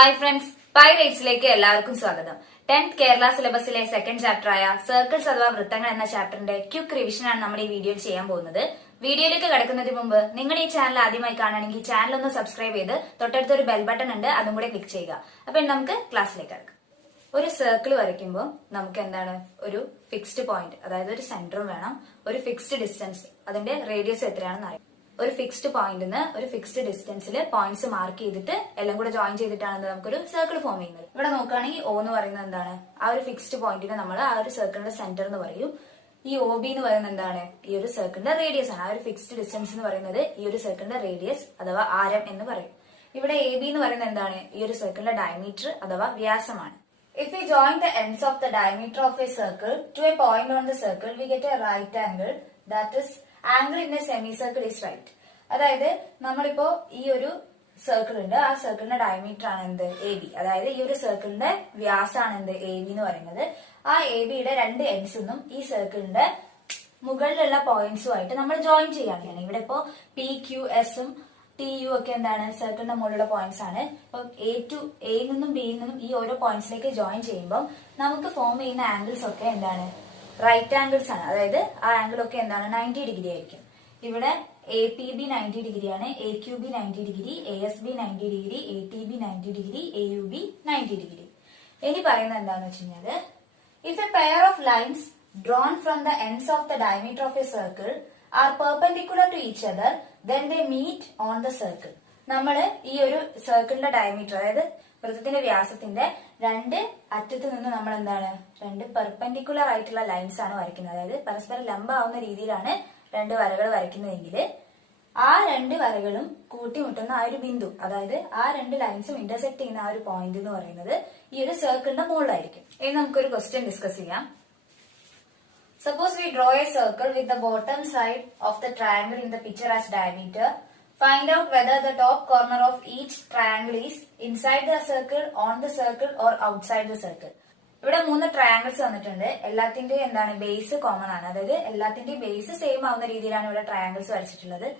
Hi friends, pi റേറ്റ്സിലേക്ക് എല്ലാവർക്കും സ്വാഗതം. 10th Kerala സിലബസിലെ second ചാപ്റ്ററായ circles അഥവാ വൃത്തങ്ങൾ എന്ന ചാപ്റ്ററിന്റെ ക്വിക്ക് റിവിഷൻ ആണ് നമ്മൾ ഈ വീഡിയോയിൽ ചെയ്യാൻ പോകുന്നത്. വീഡിയോയിലേക്ക് കടക്കുന്നതിന് മുമ്പ് നിങ്ങൾ ഈ ചാനൽ ആദ്യമായി കാണുകയാണെങ്കിൽ ചാനൽ ഒന്ന് സബ്സ്ക്രൈബ് ചെയ്ത് തൊട്ടടുത്തൊരു ബെൽ ബട്ടൺ ഉണ്ട്, അതും കൂടെ ക്ലിക്ക് ചെയ്യുക. അപ്പൊ നമുക്ക് ക്ലാസ്സിലേക്ക് കടക്കാം. ഒരു സർക്കിൾ വരയ്ക്കുമ്പോൾ നമുക്ക് എന്താണ് ഒരു ഫിക്സ്ഡ് പോയിന്റ്, അതായത് ഒരു സെന്ററും വേണം, ഒരു ഫിക്സ്ഡ് ഡിസ്റ്റൻസ്, അതിന്റെ റേഡിയസ് എത്രയാണെന്ന് അറിയാം. ഒരു ഫിക്സ്ഡ് പോയിന്റിന് ഒരു ഫിക്സ്ഡ് ഡിസ്റ്റൻസിൽ പോയിന്റ്സ് മാർക്ക് ചെയ്തിട്ട് എല്ലാം കൂടെ ജോയിൻ ചെയ്തിട്ടാണ് നമുക്കൊരു സർക്കിൾ ഫോം ചെയ്യുന്നത്. ഇവിടെ നോക്കുകയാണെങ്കിൽ O എന്ന് പറയുന്നത് എന്താണ്, ആ ഒരു ഫിക്സ്ഡ് പോയിന്റിനെ നമ്മൾ ആ ഒരു സർക്കിളിന്റെ സെന്റർ എന്ന് പറയും. ഈ OB എന്ന് പറയുന്നത് എന്താണ്, ഈ ഒരു സർക്കിളിന്റെ റേഡിയസ് ആണ്. ആ ഒരു ഫിക്സ്ഡ് ഡിസ്റ്റൻസ് എന്ന് പറയുന്നത് ഈ ഒരു സർക്കിളിന്റെ റേഡിയസ് അഥവാ ആരം എന്ന് പറയും. ഇവിടെ AB എന്ന് പറയുന്നത് എന്താണ്, ഈ ഒരു സർക്കിളിന്റെ ഡയമീറ്റർ അഥവാ വ്യാസമാണ്. If we join the ends of the diameter of a circle to a point on the circle, we get a right angle, that is angle in a semicircle is right. അതായത് നമ്മളിപ്പോ ഈ ഒരു circle ഉണ്ട്, ആ സർക്കിളിന്റെ diameter ആണ് എന്ത്, AB. അതായത് ഈ ഒരു സർക്കിളിന്റെ വ്യാസമാണ് എന്ത്, AB എന്ന് പറയുന്നത്. ആ ABയുടെ രണ്ട് എൻഡ്സ് ഒന്നും ഈ സർക്കിളിന്റെ മുകളിലുള്ള പോയിന്റ്സുമായിട്ട് നമ്മൾ ജോയിൻ ചെയ്യാണ്. ഇവിടെ ഇപ്പോ PQS ഉം TU ഒക്കെ എന്താണ്, സർക്കിളിന്റെ മുകളിലുള്ള പോയിന്റ്സ് ആണ്. അപ്പൊ എയിൽ നിന്നും ബിയിൽ നിന്നും ഈ ഓരോ പോയിന്റ്സിലേക്ക് ജോയിൻ ചെയ്യുമ്പോൾ നമുക്ക് ഫോം ചെയ്യുന്ന ആംഗിൾസ് ഒക്കെ എന്താണ്, റൈറ്റ് ആംഗിൾസ് ആണ്. അതായത് ആ ആംഗിൾ ഒക്കെ എന്താണ്, 90 ഡിഗ്രി ആയിരിക്കും. ഇവിടെ APB 90 ഡിഗ്രിയാണ്, AQB 90 degree, ASB 90 degree, ATB 90 degree, AUB 90 degree. ഇനി പറയുന്നത് എന്താന്ന് വെച്ച് കഴിഞ്ഞാല്, if a pair of lines drawn from the ends of the diameter of a circle are perpendicular to each other, then they meet on the circle. നമ്മള് ഈ ഒരു സർക്കിളിന്റെ diameter, അതായത് വൃത്തത്തിന്റെ വ്യാസത്തിന്റെ രണ്ട് അറ്റത്ത് നിന്ന് നമ്മൾ എന്താണ്, രണ്ട് പെർപെൻഡിക്കുലർ ആയിട്ടുള്ള ലൈൻസ് ആണ് വരയ്ക്കുന്നത്. അതായത് പരസ്പരം ലംബമാവുന്ന രീതിയിലാണ് രണ്ട് വരകൾ വരയ്ക്കുന്നതെങ്കിൽ ആ രണ്ട് വരകളും കൂട്ടിമുട്ടുന്ന ആ ഒരു ബിന്ദു, അതായത് ആ രണ്ട് ലൈൻസും ഇന്റർസെക്ട് ചെയ്യുന്ന ആ ഒരു പോയിന്റ് എന്ന് പറയുന്നത് ഈ ഒരു സർക്കിളിന്റെ മുകളിലായിരിക്കും. ഇനി നമുക്കൊരു ക്വസ്റ്റ്യൻ ഡിസ്കസ് ചെയ്യാം. Suppose we draw a circle with the bottom side of the triangle in the picture as diameter. Find out whether the top corner of each triangle is inside the circle, on the circle or outside the circle. ഇവിടെ 3 triangles വന്നിട്ടുണ്ട്. എല്ലാത്തിന്റെയും എന്താണ്, base common ആണ്. അതായത് എല്ലാത്തിന്റെയും base same ആവുന്ന രീതിയിലാണ് ഇവിടെ ട്രയാങ്കിൾസ് വരച്ചിട്ടുള്ളത്.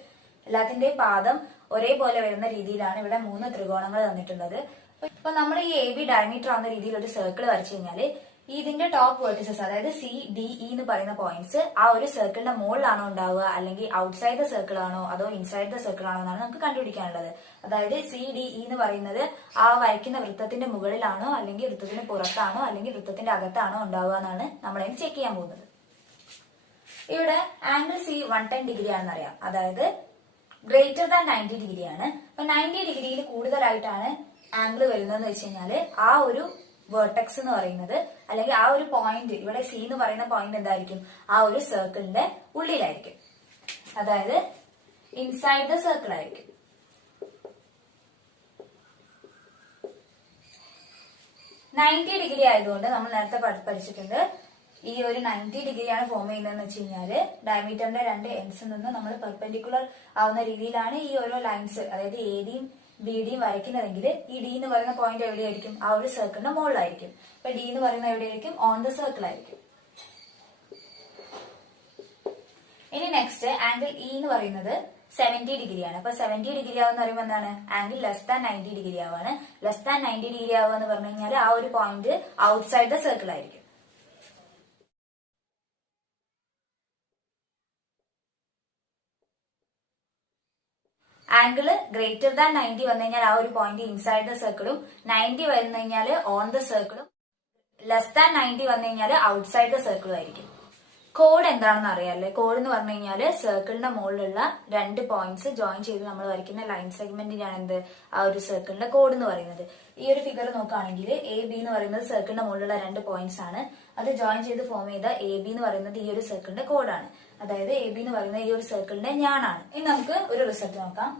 എല്ലാത്തിന്റെയും പാദം ഒരേപോലെ വരുന്ന രീതിയിലാണ് ഇവിടെ 3 ത്രികോണങ്ങൾ തന്നിട്ടുള്ളത്. അപ്പൊ നമ്മൾ ഈ AB ഡയമീറ്റർ ആവുന്ന രീതിയിൽ ഒരു സർക്കിൾ വരച്ചു കഴിഞ്ഞാല് ഇതിന്റെ ടോപ്പ് വെർട്ടിസസ്, അതായത് CDE എന്ന് പറയുന്ന പോയിന്റ്സ് ആ ഒരു സർക്കിളിന്റെ മുകളിലാണോ ഉണ്ടാവുക, അല്ലെങ്കിൽ ഔട്ട്സൈഡ് ദ സർക്കിൾ ആണോ അതോ ഇൻസൈഡ് ദ സർക്കിൾ ആണോ എന്നാണ് നമുക്ക് കണ്ടുപിടിക്കാനുള്ളത്. അതായത് CDE എന്ന് പറയുന്നത് ആ വരയ്ക്കുന്ന വൃത്തത്തിന്റെ മുകളിലാണോ, അല്ലെങ്കിൽ വൃത്തത്തിന്റെ പുറത്താണോ, അല്ലെങ്കിൽ വൃത്തത്തിന്റെ അകത്താണോ ഉണ്ടാവുക എന്നാണ് നമ്മളതിന് ചെക്ക് ചെയ്യാൻ പോകുന്നത്. ഇവിടെ ആംഗിൾ C 110 ഡിഗ്രി ആണെന്ന് അറിയാം. അതായത് ഗ്രേറ്റർ ദാൻ 90 ഡിഗ്രിയാണ്. അപ്പൊ 90 ഡിഗ്രിയിൽ കൂടുതലായിട്ടാണ് ആംഗിൾ വരുന്നതെന്ന് വെച്ച് കഴിഞ്ഞാല് ആ ഒരു വേർട്ടെക്സ് എന്ന് പറയുന്നത്, അല്ലെങ്കിൽ ആ ഒരു പോയിന്റ്, ഇവിടെ C എന്ന് പറയുന്ന പോയിന്റ് എന്തായിരിക്കും, ആ ഒരു സർക്കിളിന്റെ ഉള്ളിലായിരിക്കും. അതായത് ഇൻസൈഡ് ദ സർക്കിൾ ആയിരിക്കും. ഡിഗ്രി ആയതുകൊണ്ട് നമ്മൾ നേരത്തെ പഠിച്ചിട്ടുണ്ട്, ഈ ഒരു 90 ഡിഗ്രിയാണ് ഫോം ചെയ്യുന്നതെന്ന് വെച്ച് കഴിഞ്ഞാല് ഡയമീറ്ററിന്റെ രണ്ട് എൻഡ്സിൽ നിന്ന് നമ്മൾ പെർപെൻഡിക്കുലർ ആവുന്ന രീതിയിലാണ് ഈ ഓരോ ലൈൻസ്, അതായത് ADയും BDയും വരയ്ക്കുന്നതെങ്കിൽ ഈ D എന്ന് പറയുന്ന പോയിന്റ് എവിടെയായിരിക്കും, ആ ഒരു സർക്കിളിന്റെ മുകളിലായിരിക്കും. അപ്പൊ D എന്ന് പറയുന്നത് എവിടെയായിരിക്കും, ഓൺ ദ സർക്കിൾ ആയിരിക്കും. ഇനി നെക്സ്റ്റ് ആംഗിൾ E എന്ന് പറയുന്നത് 70 ഡിഗ്രിയാണ്. അപ്പൊ 70 ഡിഗ്രി ആവുന്ന പറയുമ്പോൾ എന്താണ്, ആംഗിൾ ലെസ് ദാൻ 90 ഡിഗ്രി ആവാണ്. ലെസ് ദാൻ 90 ഡിഗ്രി ആവുക എന്ന് പറഞ്ഞു കഴിഞ്ഞാൽ ആ ഒരു പോയിന്റ് ഔട്ട്സൈഡ് ദ സർക്കിൾ ആയിരിക്കും. ആംഗിള് ഗ്രേറ്റർ ദാൻ 90 വന്നു കഴിഞ്ഞാൽ ആ ഒരു പോയിന്റ് ഇൻസൈഡ് ദ സർക്കിളും, 90 വന്നു കഴിഞ്ഞാൽ ഓൺ ദ സർക്കിളും, ലെസ് ദാൻ 90 വന്നു കഴിഞ്ഞാൽ ഔട്ട്സൈഡ് ദ സർക്കിളും ആയിരിക്കും. കോഡ് എന്താണെന്ന് അറിയാല്ലേ? കോഡ് എന്ന് പറഞ്ഞു കഴിഞ്ഞാൽ സർക്കിളിന്റെ മുകളിലുള്ള രണ്ട് പോയിന്റ്സ് ജോയിൻ ചെയ്ത് നമ്മൾ വരയ്ക്കുന്ന ലൈൻ സെഗ്മെന്റിനാണ് എന്ത്, ആ ഒരു സർക്കിളിന്റെ കോഡ് എന്ന് പറയുന്നത്. ഈ ഒരു ഫിഗർ നോക്കുകയാണെങ്കിൽ AB എന്ന് പറയുന്നത് സർക്കിളിന്റെ മുകളിലുള്ള രണ്ട് പോയിന്റ്സ് ആണ്. അത് ജോയിൻ ചെയ്ത് ഫോം ചെയ്ത AB എന്ന് പറയുന്നത് ഈ ഒരു സർക്കിളിന്റെ കോഡാണ്. അതായത് AB എന്ന് പറയുന്നത് ഈ ഒരു സർക്കിളിന്റെ ഞാനാണ്. ഇനി നമുക്ക് ഒരു റിസൾട്ട് നോക്കാം.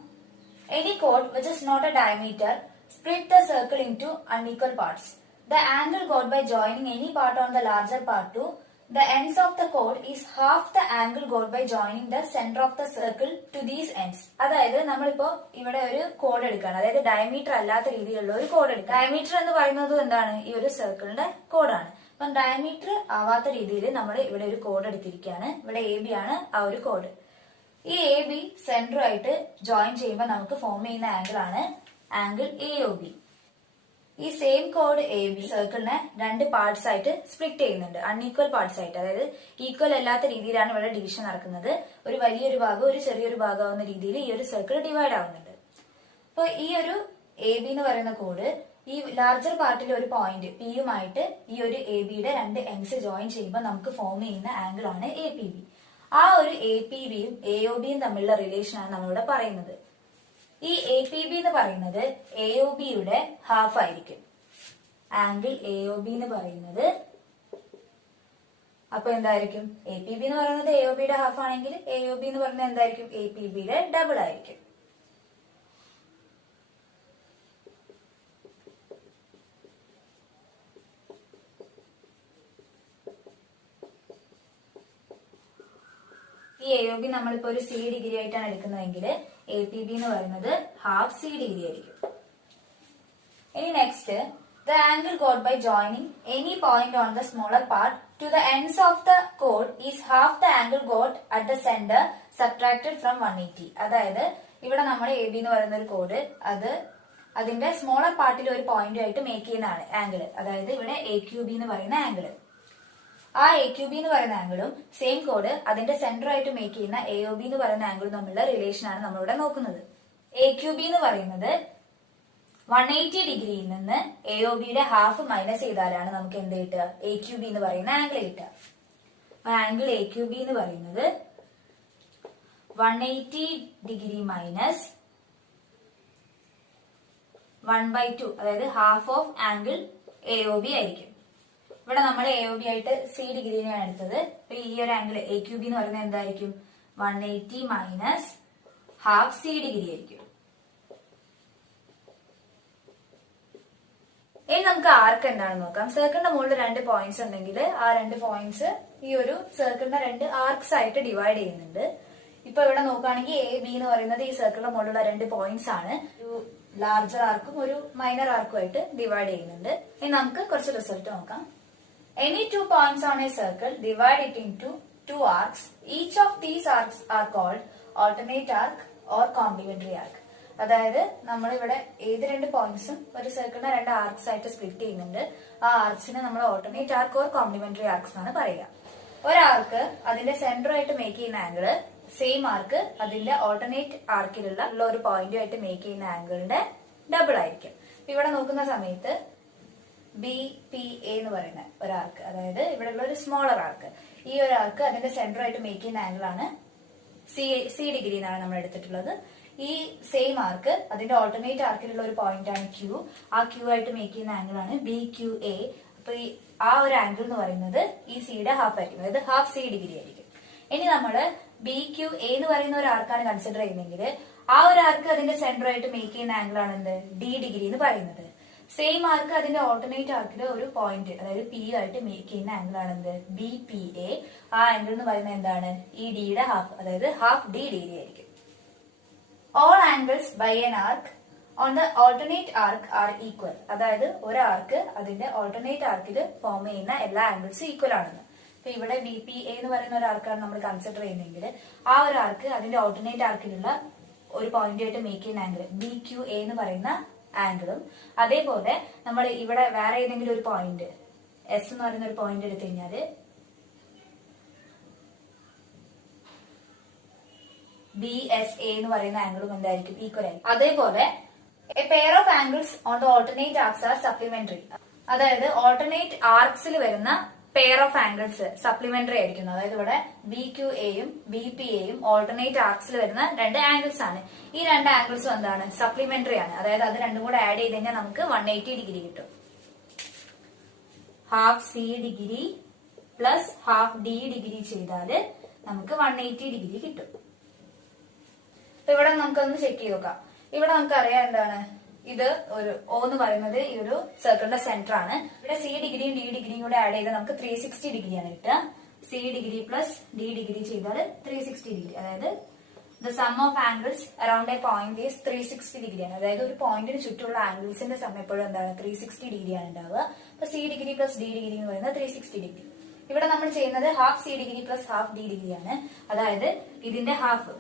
Any chord which is not a diameter split the circle into unequal parts. The angle got by joining any part on the larger part to the ends of the chord is half the angle got by joining the center of the circle to these ends. അതായത് നമ്മളിപ്പോ ഇവിടെ ഒരു code എടുക്കുകയാണ്, അതായത് diameter അല്ലാത്ത രീതിയിലുള്ള ഒരു code എടുക്കുക. ഡയമീറ്റർ എന്ന് പറയുന്നത് എന്താണ്, ഈ ഒരു സർക്കിളിന്റെ കോഡാണ്. അപ്പം ഡയമീറ്റർ ആവാത്ത രീതിയിൽ നമ്മൾ ഇവിടെ ഒരു കോഡ് എടുത്തിരിക്കുകയാണ്. ഇവിടെ AB ആണ് ആ ഒരു കോഡ്. ഈ AB സെന്ററുമായിട്ട് ജോയിൻ ചെയ്യുമ്പോൾ നമുക്ക് ഫോം ചെയ്യുന്ന ആംഗിൾ ആണ് ആംഗിൾ AOB. ഈ സെയിം കോഡ് എ ബി സർക്കിളിനെ രണ്ട് പാർട്സ് ആയിട്ട് സ്പ്ലിറ്റ് ചെയ്യുന്നുണ്ട്, അൺഈക്വൽ പാർട്സ് ആയിട്ട്. അതായത് ഈക്വൽ അല്ലാത്ത രീതിയിലാണ് ഇവിടെ ഡിവിഷൻ നടക്കുന്നത്. ഒരു വലിയൊരു ഭാഗം ഒരു ചെറിയൊരു ഭാഗമാവുന്ന രീതിയിൽ ഈ ഒരു സർക്കിൾ ഡിവൈഡ് ആവുന്നുണ്ട്. അപ്പൊ ഈ ഒരു എ ബി എന്ന് പറയുന്ന കോഡ് ഈ ലാർജർ പാർട്ടിലെ ഒരു പോയിന്റ് പിയുമായിട്ട് ഈ ഒരു എ ബിയുടെ രണ്ട് എൻഡ്സ് ജോയിൻ ചെയ്യുമ്പോൾ നമുക്ക് ഫോം ചെയ്യുന്ന ആംഗിൾ ആണ് എ പി ബി. ആ ഒരു എ പി ബിയും എ ഒ ബിയും തമ്മിലുള്ള റിലേഷൻ ആണ് നമ്മളിവിടെ പറയുന്നത്. ഈ എ പി ബി എന്ന് പറയുന്നത് എ ഒ ബിയുടെ ഹാഫ് ആയിരിക്കും. ആംഗിൾ എ ഒ ബി എന്ന് പറയുന്നത് അപ്പൊ എന്തായിരിക്കും? എ പി ബി എന്ന് പറയുന്നത് എ ഒ ബിയുടെ ഹാഫ് ആണെങ്കിൽ എ ഒ ബി എന്ന് പറയുന്നത് എന്തായിരിക്കും? എ പി ബിയുടെ ഡബിൾ ആയിരിക്കും. ഈ എ ഒ ബി നമ്മളിപ്പോ ഒരു സി ഡിഗ്രി ആയിട്ടാണ് എടുക്കുന്നതെങ്കിൽ എ പി ബി എന്ന് പറയുന്നത് ഹാഫ് സി ഡിഗ്രി ആയിരിക്കും. ഇനി next, the angle got by joining any point on the smaller part to the ends of the കോഡ് is half the angle got at the centre subtracted from 180. അതായത് ഇവിടെ നമ്മൾ A B എന്ന് പറയുന്ന ഒരു code അതിന്റെ സ്മോളർ പാർട്ടിൽ ഒരു പോയിന്റുമായിട്ട് മേക്ക് ചെയ്യുന്നതാണ് ആംഗിൾ. അതായത് ഇവിടെ എ ക്യു ബി എന്ന് പറയുന്ന ആംഗിൾ. ആ എ ക്യു ബി എന്ന് പറയുന്ന ആംഗിളും സെയിം കോഡ് അതിന്റെ സെന്റർ ആയിട്ട് മേക്ക് ചെയ്യുന്ന എ ഒ ബി എന്ന് പറയുന്ന ആംഗിളും തമ്മിലുള്ള റിലേഷൻ ആണ് നമ്മളിവിടെ നോക്കുന്നത്. എ ക്യു ബി എന്ന് പറയുന്നത് 180 ഡിഗ്രിയിൽ നിന്ന് എ ഒ ബിയുടെ ഹാഫ് മൈനസ് ചെയ്താലാണ് നമുക്ക് എന്ത് കിട്ടുക? എ ക്യു ബി എന്ന് പറയുന്ന ആംഗിൾ കിട്ടുക. അപ്പൊ ആംഗിൾ എ ക്യു ബി എന്ന് പറയുന്നത് 180 ഡിഗ്രി മൈനസ് 1/2, അതായത് half of angle A O B ആയിരിക്കും. ഇവിടെ നമ്മൾ എ ഒ ബി ആയിട്ട് സി ഡിഗ്രിനെയാണ് എടുത്തത്. ഈ ഒരു ആംഗിൾ എ ക്യു ബി എന്ന് പറയുന്നത് എന്തായിരിക്കും? 180 മൈനസ് ഹാഫ് സി ഡിഗ്രി ആയിരിക്കും. ഇനി നമുക്ക് ആർക്ക് എന്താണെന്ന് നോക്കാം. സർക്കിളിന്റെ മുകളിൽ രണ്ട് പോയിന്റ്സ് ഉണ്ടെങ്കിൽ ആ രണ്ട് പോയിന്റ്സ് ഈ ഒരു സർക്കിളിന്റെ രണ്ട് ആർക്സ് ആയിട്ട് ഡിവൈഡ് ചെയ്യുന്നുണ്ട്. ഇപ്പൊ ഇവിടെ നോക്കുകയാണെങ്കിൽ എ ബി എന്ന് പറയുന്നത് ഈ സർക്കിളിന്റെ മുകളിലുള്ള രണ്ട് പോയിന്റ്സ് ആണ്. ഒരു ലാർജർ ആർക്കും ഒരു മൈനർ ആർക്കും ആയിട്ട് ഡിവൈഡ് ചെയ്യുന്നുണ്ട്. ഇനി നമുക്ക് കുറച്ച് റിസൾട്ട് നോക്കാം. Any two points on a circle, divide it into two arcs. Each of these arcs are called alternate arc or complementary arc. അതായത് നമ്മളിവിടെ ഏത് രണ്ട് പോയിന്റ്സും ഒരു സർക്കിളിനെ രണ്ട് ആർക്സ് ആയിട്ട് സ്പ്ലിറ്റ് ചെയ്യുന്നുണ്ട്. ആ ആർക്സിനെ നമ്മൾ alternate arc or complementary arcs എന്നാണ് പറയുക. ഒരാർക്ക് അതിന്റെ സെന്റർ ആയിട്ട് മേക്ക് ചെയ്യുന്ന ആംഗിള് സെയിം ആർക്ക് അതിന്റെ ഓൾട്ടർനേറ്റ് ആർക്കിലുള്ള ഒരു പോയിന്റുമായിട്ട് മേക്ക് ചെയ്യുന്ന ആംഗിളിന്റെ ഡബിൾ ആയിരിക്കും. ഇവിടെ നോക്കുന്ന സമയത്ത് ബി പി എ എന്ന് പറയുന്ന ഒരാർക്ക്, അതായത് ഇവിടെയുള്ള ഒരു സ്മോളർ ആർക്ക്, ഈ ഒരു ആർക്ക് അതിന്റെ സെന്റർ ആയിട്ട് മേക്ക് ചെയ്യുന്ന ആംഗിൾ ആണ് സി ഡിഗ്രി എന്നാണ് നമ്മൾ എടുത്തിട്ടുള്ളത്. ഈ സെയിം ആർക്ക് അതിന്റെ ഓൾട്ടർനേറ്റ് ആർക്കിലുള്ള ഒരു പോയിന്റ് ആണ് ക്യൂ. ആ ക്യൂ ആയിട്ട് മേക്ക് ചെയ്യുന്ന ആംഗിൾ ആണ് ബി ക്യു എ. അപ്പൊ ആ ഒരു ആംഗിൾ എന്ന് പറയുന്നത് ഈ സിയുടെ ഹാഫ് ആയിരിക്കും, അതായത് ഹാഫ് സി ഡിഗ്രി ആയിരിക്കും. ഇനി നമ്മള് ബി ക്യു എ എന്ന് പറയുന്ന ഒരു ആർക്കാണ് കൺസിഡർ ചെയ്യുന്നതെങ്കിൽ ആ ഒരു ആർക്ക് അതിന്റെ സെന്റർ ആയിട്ട് മേക്ക് ചെയ്യുന്ന ആംഗിൾ ആണ് എന്ത്? ഡി ഡിഗ്രി എന്ന് പറയുന്നത്. സെയിം ആർക്ക് അതിന്റെ ഓൾട്ടർനേറ്റ് ആർക്കിൽ ഒരു പോയിന്റ്, അതായത് പി ആയിട്ട് മേക്ക് ചെയ്യുന്ന ആംഗിൾ ആണ് എന്ത്? B P A. ആ ആംഗിൾ എന്ന് പറയുന്നത് എന്താണ്? ഈ ഡിയുടെ ഹാഫ്, അതായത് ഹാഫ് ഡി ഡിഗ്രി ആയിരിക്കും. All angles by an arc on the alternate arc are equal. അതായത് ഒരു ആർക്ക് അതിന്റെ ഓൾട്ടർനേറ്റ് ആർക്കിൽ ഫോം ചെയ്യുന്ന എല്ലാ ആംഗിൾസും ഈക്വൽ ആണെന്ന്. ഇപ്പൊ ഇവിടെ ബി പി എ എന്ന് പറയുന്ന ഒരു ആർക്കാണ് നമ്മൾ കൺസിഡർ ചെയ്യുന്നതെങ്കിൽ ആ ഒരു ആർക്ക് അതിന്റെ ഓൾട്ടർനേറ്റ് ആർക്കിലുള്ള ഒരു പോയിന്റ് ആയിട്ട് മേക്ക് ചെയ്യുന്ന ആംഗിൾ ബി ക്യു എ എന്ന് പറയുന്ന ആംഗിളും, അതേപോലെ നമ്മൾ ഇവിടെ വേറെ ഏതെങ്കിലും ഒരു പോയിന്റ് എസ് എന്ന് പറയുന്ന ഒരു പോയിന്റ് എടുത്തു കഴിഞ്ഞാല് ബി എസ് എ എന്ന് പറയുന്ന ആംഗിളും എന്തായിരിക്കും? ഈക്വൽ ആയിരിക്കും. അതേപോലെ a pair of angles on the alternate arcs are supplementary. അതായത് ഓൾട്ടർനേറ്റ് ആർക്സിൽ വരുന്ന പെയർ ഓഫ് ആംഗിൾസ് സപ്ലിമെന്ററി ആയിരിക്കും. അതായത് ഇവിടെ ബി ക്യു എയും ബി പി എയും ഓൾട്ടർനേറ്റ് ആർക്സിൽ വരുന്ന രണ്ട് ആംഗിൾസ് ആണ്. ഈ രണ്ട് ആംഗിൾസും എന്താണ്? സപ്ലിമെന്ററി ആണ്. അതായത് അത് രണ്ടും കൂടെ ആഡ് ചെയ്ത് കഴിഞ്ഞാൽ നമുക്ക് 180 ഡിഗ്രി കിട്ടും. Half C degree plus half D degree ചെയ്താല് നമുക്ക് 180 ഡിഗ്രി കിട്ടും. അപ്പൊ ഇവിടെ നമുക്കൊന്ന് ചെക്ക് ചെയ്ത് നോക്കാം. ഇവിടെ നമുക്കറിയാം എന്താണ് ഇത് ഒരു ഒ എന്ന് പറയുന്നത് ഈ ഒരു സർക്കിളിന്റെ സെന്റർ ആണ്. ഇവിടെ സി ഡിഗ്രിയും ഡി ഡിഗ്രിയും കൂടെ ആഡ് ചെയ്താൽ നമുക്ക് 360 ഡിഗ്രിയാണ് കിട്ടുക. C degree plus D degree ചെയ്താൽ 360 ഡിഗ്രി. അതായത് the sum of angles around A point is 360 ഡിഗ്രിയാണ്. അതായത് ഒരു പോയിന്റിന് ചുറ്റുമുള്ള ആംഗിൾസിന്റെ സം എപ്പോഴും എന്താണ്? 360 ഡിഗ്രിയാണ് ഉണ്ടാവുക. അപ്പൊ C degree plus D degree എന്ന് പറയുന്നത് 360 ഡിഗ്രി. ഇവിടെ നമ്മൾ ചെയ്യുന്നത് half C degree plus half D ഡിഗ്രിയാണ്. അതായത് ഇതിന്റെ half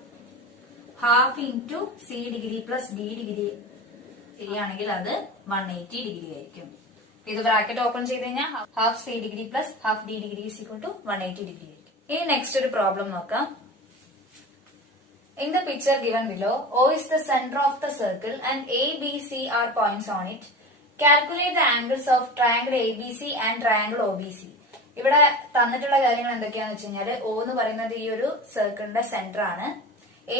into C degree plus D degree ചെയ്യുകയാണെങ്കിൽ അത് 180 ഡിഗ്രി ആയിരിക്കും. ഇത് ബ്രാക്കറ്റ് ഓപ്പൺ ചെയ്ത് കഴിഞ്ഞാൽ half C degree plus half D degree is equal to 180 degree ആയിരിക്കും. ഇനി നെക്സ്റ്റ് ഒരു പ്രോബ്ലം നോക്കാം. In the picture given below, O is the center of the circle and A, B, C are points on it. Calculate the angles of triangle ABC and triangle OBC. ഇവിടെ തന്നിട്ടുള്ള കാര്യങ്ങൾ എന്തൊക്കെയാന്ന് വെച്ച് കഴിഞ്ഞാൽ O എന്ന് പറയുന്നത് ഈ ഒരു സർക്കിളിന്റെ സെന്റർ ആണ്,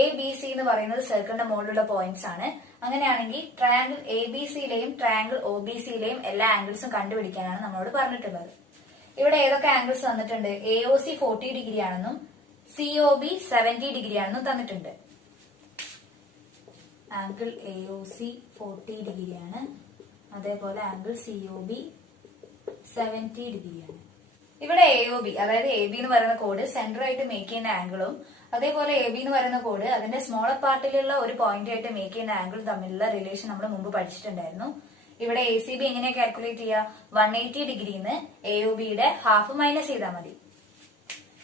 എ ബി സി എന്ന് പറയുന്നത് സർക്കിളിന്റെ മുകളിലുള്ള പോയിന്റ്സ് ആണ്. അങ്ങനെയാണെങ്കിൽ ട്രയാങ്കിൾ എ ബി സിയിലെയും ട്രയാങ്കിൾ ഒ ബി സിയിലെയും എല്ലാ ആംഗിൾസും കണ്ടുപിടിക്കാനാണ് നമ്മളോട് പറഞ്ഞിട്ടുള്ളത്. ഇവിടെ ഏതൊക്കെ ആംഗിൾസ് തന്നിട്ടുണ്ട്? എ ഒ സി 40 ഡിഗ്രി ആണെന്നും COB 70 ഡിഗ്രി ആണെന്നും തന്നിട്ടുണ്ട്. ആംഗിൾ AOC 40 ഡിഗ്രിയാണ്, അതേപോലെ ആംഗിൾ COB 70 ഡിഗ്രിയാണ്. ഇവിടെ AOB അതായത് AB എന്ന് പറയുന്ന കോഡ് സെന്റർ ആയിട്ട് മേക്ക് ചെയ്യുന്ന ആംഗിളും അതേപോലെ AB എന്ന് പറയുന്ന കോഡ് അതിന്റെ സ്മോളർ പാർട്ടിലുള്ള ഒരു പോയിന്റ് ആയിട്ട് മേക്ക് ചെയ്യുന്ന ആംഗിൾ തമ്മിലുള്ള റിലേഷൻ നമ്മൾ മുമ്പ് പഠിച്ചിട്ടുണ്ടായിരുന്നു. ഇവിടെ ACB എങ്ങനെ കാൽക്കുലേറ്റ് ചെയ്യുക? 180 ഡിഗ്രിന്ന് AOBയുടെ ഹാഫ് മൈനസ് ചെയ്താൽ മതി.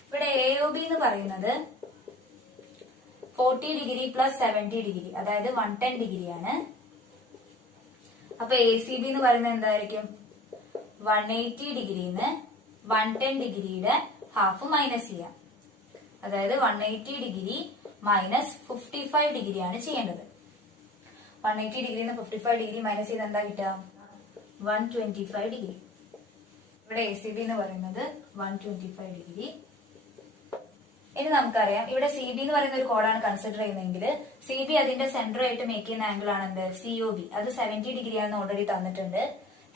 ഇവിടെ AOB എന്ന് പറയുന്നത് 40 ഡിഗ്രി പ്ലസ് 70 ഡിഗ്രി അതായത് 110 ഡിഗ്രിയാണ്. അപ്പൊ ACB എന്ന് പറയുന്നത് എന്തായിരിക്കും? 180 ഡിഗ്രിന്ന് 110 ഡിഗ്രിയുടെ ഹാഫ് മൈനസ് ചെയ്യാം. അതായത് 180 ഡിഗ്രി മൈനസ് 55 ഡിഗ്രിയാണ് ചെയ്യേണ്ടത്. 180 ഡിഗ്രിന്ന് 55 ഡിഗ്രി മൈനസ് ചെയ്ത് എന്താ കിട്ടുക? 125 ഡിഗ്രി. ഇവിടെ ACB എന്ന് പറയുന്നത് 125 ഡിഗ്രി. ഇനി നമുക്കറിയാം ഇവിടെ CB എന്ന് പറയുന്ന ഒരു കോഡാണ് കൺസിഡർ ചെയ്യുന്നതെങ്കിൽ CB അതിന്റെ സെന്റർ ആയിട്ട് മേക്ക് ചെയ്യുന്ന ആംഗിൾ ആണ് എന്ത്? COB. അത് 70 ഡിഗ്രി ആണെന്ന് ഓൾറെഡി തന്നിട്ടുണ്ട്.